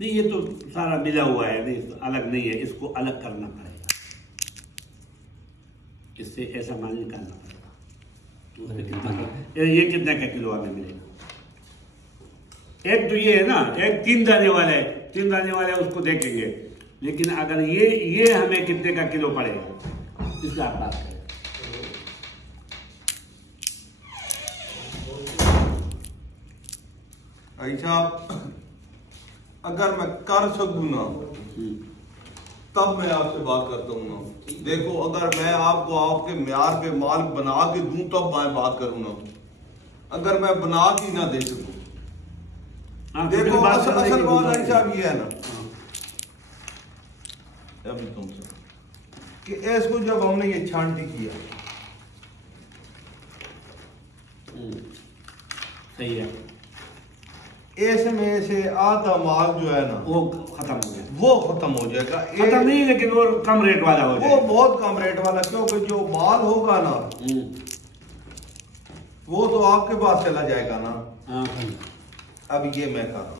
नहीं, ये तो सारा मिला हुआ है, नहीं तो अलग नहीं है, इसको अलग करना पड़ेगा, इससे ऐसा माल निकालना पड़ेगा। ये कितने का किलो हमें मिलेगा? एक तो ये है ना, एक 3 दाने वाला है, 3 दाने वाला है, उसको देखेंगे। लेकिन अगर ये हमें कितने का किलो पड़ेगा, इसका आप बात करें। ऐसा अगर मैं कर सकूं ना तब मैं आपसे बात करता हूँ ना। देखो अगर मैं आपको आपके म्यार पे माल बना के दूं तब मैं बात करूँ ना, अगर मैं बना के ना दे सकूं। देखो असल बात ऐसा भी है ना अभी तुमसे कि इसको जब हमने ये छांटी किया, सही है, इसमें से आधा माल जो है ना वो खत्म हो गया, वो खत्म हो जाएगा। खत्म नहीं, लेकिन वो कम रेट वाला हो जाएगा, वो बहुत कम रेट वाला, क्योंकि जो माल होगा ना वो तो आपके पास चला जाएगा ना। अब ये मैं कर रहा हूं।